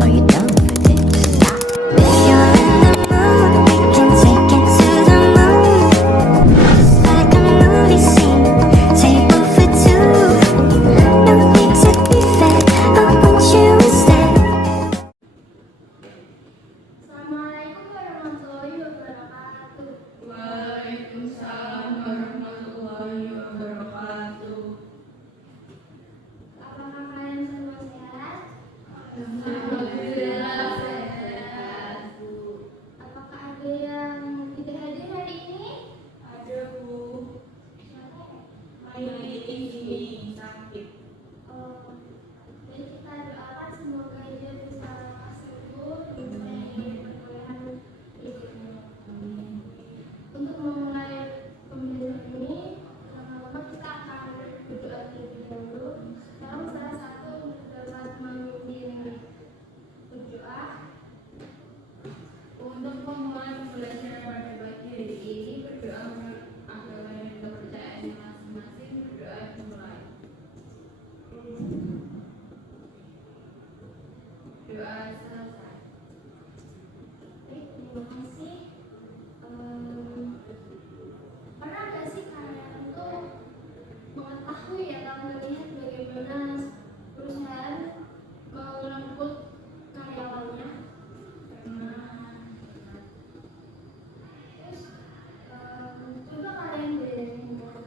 Are you down for this? If you're in the mood, we can take it to the moon. Just like a movie scene, table for two. No need to be fed, I want you instead. Assalamualaikum warahmatullahi wabarakatuh. Waalaikumsalam warahmatullahi wabarakatuh. Apakah kalian semua sehat? Alhamdulillah sehat, Bu. Apakah ada yang tidak hadir hari ini? Ada, Bu. Ini sakit. Jadi kita doakan semoga dia bisa lekas sembuh dan menjadi perkuliahan berikutnya. Untuk memulai pembelajaran ini, pertama-tama kita akan berdoa terlebih dahulu. Lalu salah satu dapat memimpin berdoa. Untuk memulai pembelajaran pada pagi hari ini, berdoa menurut agama dan kepercayaan masing-masing. Berdoa dimulai. Doa selesai. Baik, terima kasih. Pernah nggak sih kalian tuh mengetahui atau melihat bagaimana perusahaan merekrut karyawannya? Terus coba kalian bayangkan,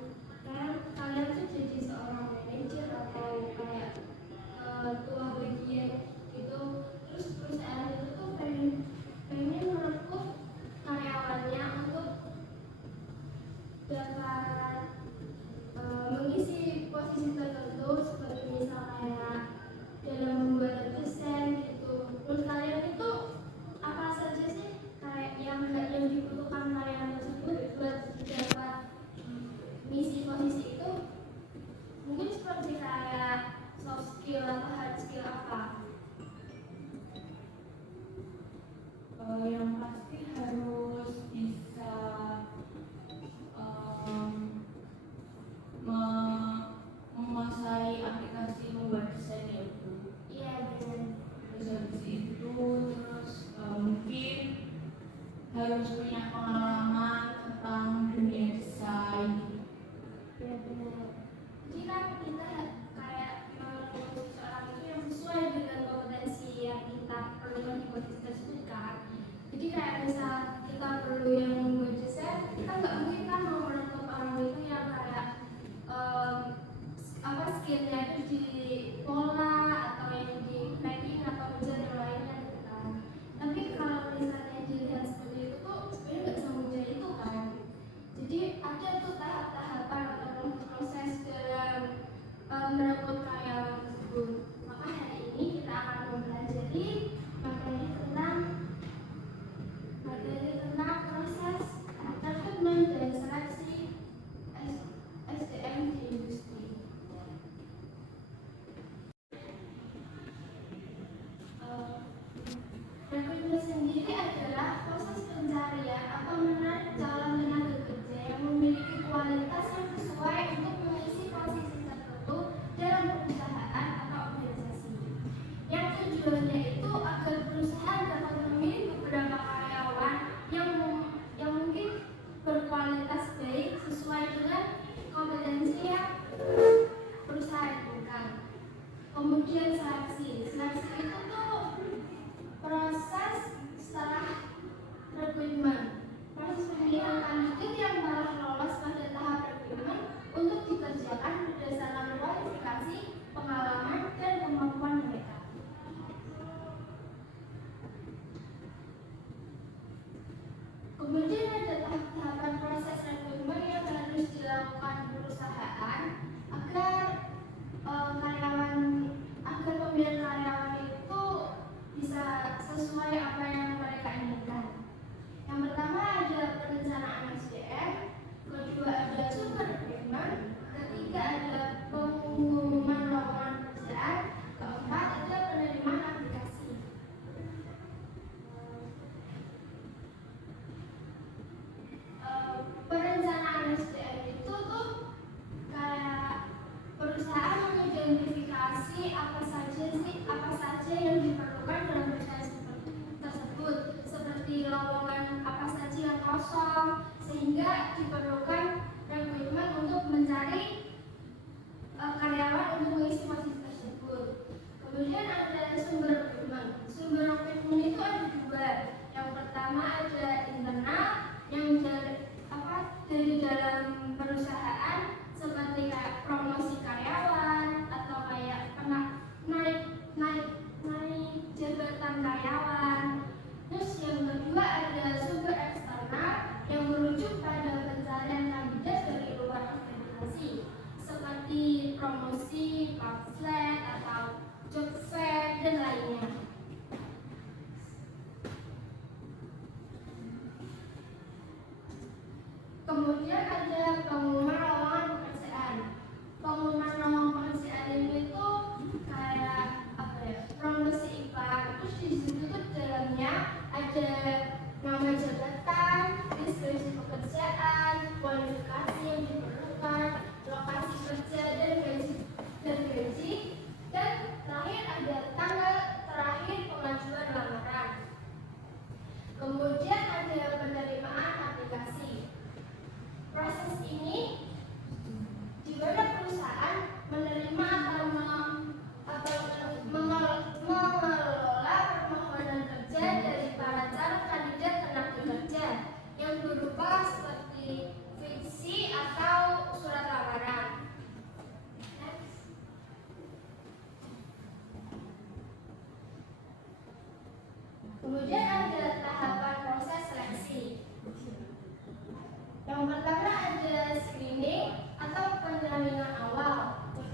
kalian tuh jadi seorang manajer atau kayak ketua bagian gitu. Terus perusahaan itu tuh pengen merekrut karyawannya untuk dapat mengisi posisi tertentu seperti misalnya dalam membuat desain gitu. Menurut kalian itu apa saja sih kayak yang dibutuhkan karyawan tersebut buat dapat misi posisi itu? Mungkin seperti kayak soft skill atau hard skill apa? Yang pasti harus bisa menguasai aplikasi membuat desain ya, Bu. Iya, benar. Terus habis itu mungkin harus punya pengalaman tentang dunia desain. Ya, benar. Jadi kan kita kayak merekrut seseorang itu yang sesuai dengan kompetensi yang kita perlukan di posisi tersebut kan. Jadi kayak misal kita perlu yang membuat desain, kita nggak mungkin kan mau merekrut orang itu yang kayak skillnya itu di pola atau yang di planning atau ujian yang lainnya gitu kan. Tapi kalau misalnya dilihat seperti itu tuh sebenarnya nggak semudah itu kan. Jadi ada tuh tahap-tahapan atau proses dalam merekrut karyawan tersebut. Maka hari ini kita akan mempelajari materi tentang proses rekrutmen dan seleksi SDM di industri. Rekrutmen sendiri adalah proses pencarian atau menarik calon tenaga kerja yang memiliki kualitas yang sesuai untuk mengisi posisi tertentu dalam perusahaan atau organisasi. Yang tujuannya itu agar perusahaan dapat memilih beberapa karyawan yang mungkin berkualitas baik sesuai dengan kompetensi yang perusahaan inginkan. Kemudian seleksi itu tuh proses setelah rekrutmen, proses pemilihan kandidat yang telah lolos pada tahap rekrutmen untuk dikerjakan berdasarkan kualifikasi, pengalaman, dan kemampuan mereka. Kemudian ada tahapan proses seleksi. Yang pertama ada screening atau penyaringan awal. Yang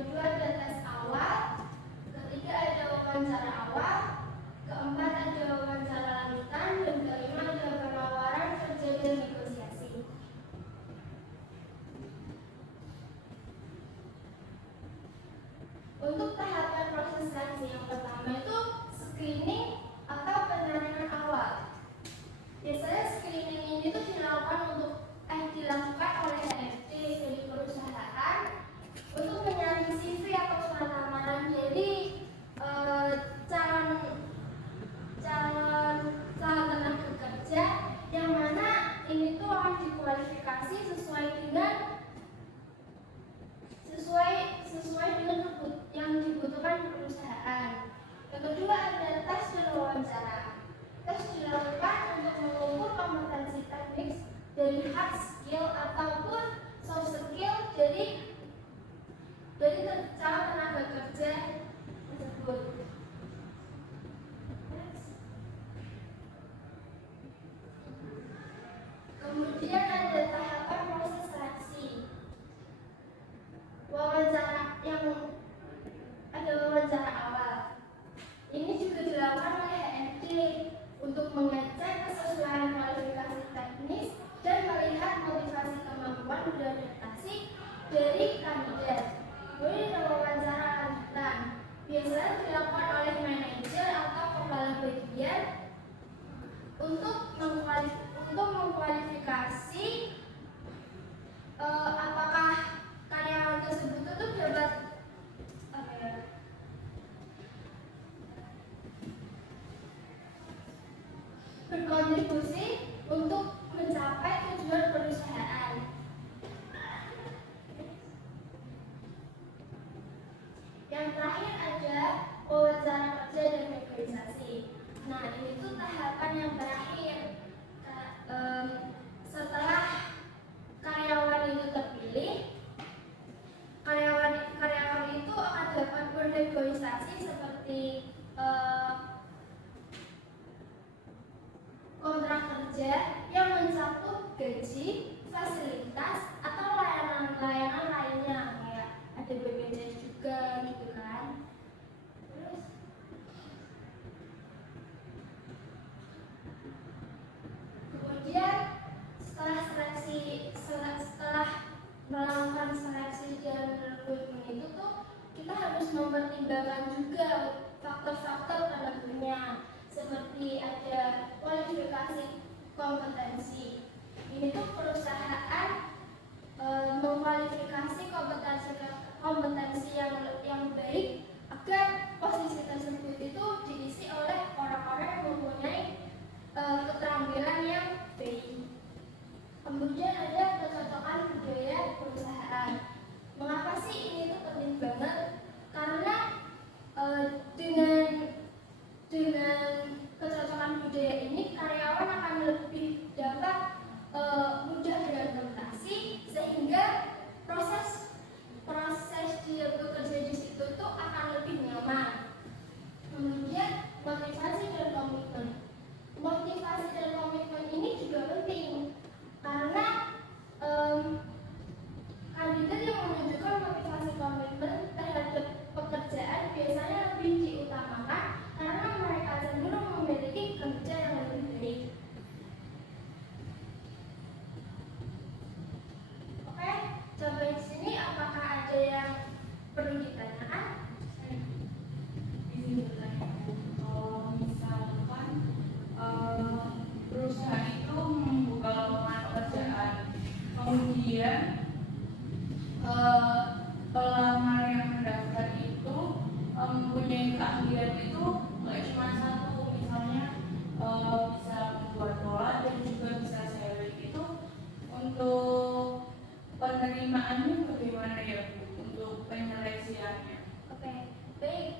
kedua ada tes awal. Ketiga ada wawancara awal. Keempat ada wawancara lanjutan. Dan kelima ada penawaran kerja dan negosiasi. Untuk tahapan proses seleksi yang pertama itu screening atau penyaringan awal. Biasanya screening ini tuh dilakukan oleh HRD dari perusahaan untuk menyaring CV atau surat lamaran. Jadi calon tenaga kerja yang mana ini tuh akan dikualifikasi sesuai dengan yang dibutuhkan perusahaan. Yang kedua ada tes dan wawancara. Tes dilakukan untuk mengukur kompetensi teknis dari hard skill ataupun soft skill dari calon tenaga kerja tersebut. Kemudian ada tahapan proses seleksi. Wawancara awal. Ini juga dilakukan oleh HRD untuk mengecek kesesuaian kualifikasi teknis dan melihat motivasi kemampuan beradaptasi dari kandidat. Kemudian ada wawancara lanjutan. Biasanya dilakukan oleh manajer atau kepala bagian untuk mengkualifikasi apakah karyawan tersebut itu dapat berkontribusi untuk mencapai tujuan perusahaan. Yang terakhir ada wawancara kerja dan negosiasi. Nah, ini tuh tahapan yang terakhir. Setelah karyawan itu terpilih, karyawan itu akan dapat bernegosiasi seperti kontrak kerja yang mencakup gaji, fasilitas, atau layanan lainnya kayak ada BPJS juga gitu kan. Terus kemudian setelah melakukan seleksi dan rekrutmen itu tuh kita harus mempertimbangkan juga faktor-faktor pendukungnya seperti ada kualifikasi kompetensi. Ini tuh perusahaan mengkualifikasi kompetensi yang baik agar posisi tersebut itu diisi oleh orang-orang yang mempunyai keterampilan yang baik. Kemudian ada kecocokan budaya perusahaan. Mengapa sih ini tuh penting banget? Karena dengan kecocokan budaya ini karyawan akan lebih dapat mudah beradaptasi sehingga proses dia bekerja di situ tuh akan lebih nyaman. Kemudian motivasi dan komitmen. Motivasi dan komitmen ini juga penting karena kandidat yang menunjukkan motivasi komitmen terhadap pekerjaan biasanya lebih diutamakan karena mereka cenderung memiliki kerja yang lebih baik. Oke, sampai di sini apakah ada yang perlu ditanyakan? Izin bertanya, kalau misalkan perusahaan itu membuka lowongan pekerjaan, kemudian pelamar yang mendaftar itu mempunyai keahlian itu nggak cuma satu, misalnya bisa membuat pola dan juga bisa selling. Itu untuk penerimaannya bagaimana ya Bu, untuk penyeleksiannya? Oke, baik.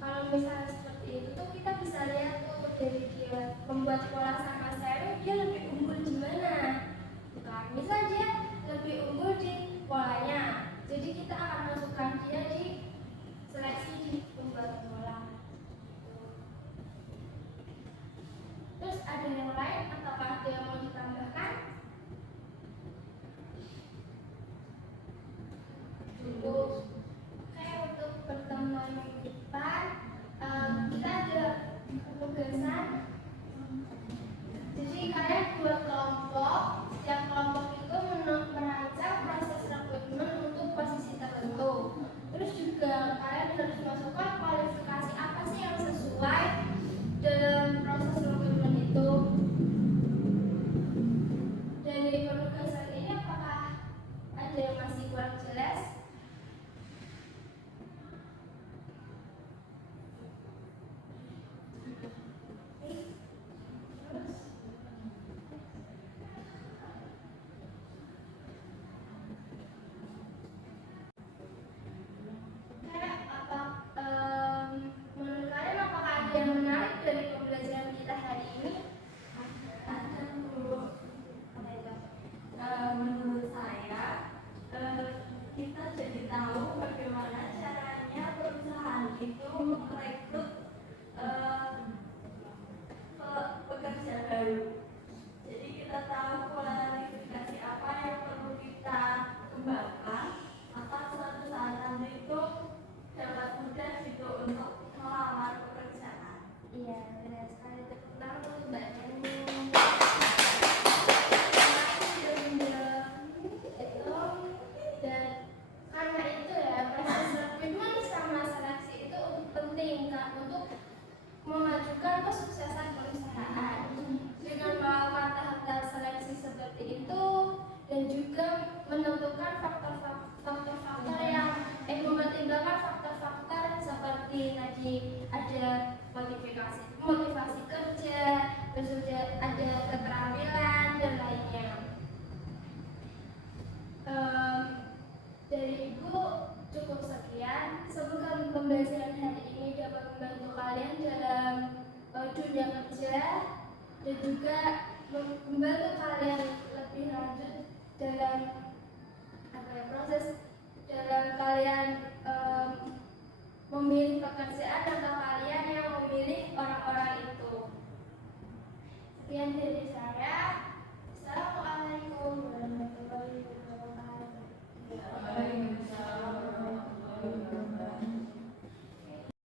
Kalau misalnya seperti itu tuh kita bisa lihat tuh dari dia membuat pola sama selling dia lebih unggul di mana. Bukan, misal dia lebih unggul di polanya, jadi kita akan masukkan dia di seleksi di pembuat pola. untuk memajukan kesuksesan perusahaan. Dengan melakukan tahap-tahap seleksi seperti itu dan juga menentukan faktor-faktor yang mempertimbangkan faktor-faktor seperti tadi ada motivasi kerja, terus juga ada keterampilan dan lainnya. Dari Ibu cukup sekian. Semoga pembelajaran hari ini dapat membantu kalian dalam dunia kerja dan juga membantu kalian lebih lanjut dalam proses dalam kalian memilih pekerjaan atau kalian yang memilih orang-orang itu. Sekian dari saya.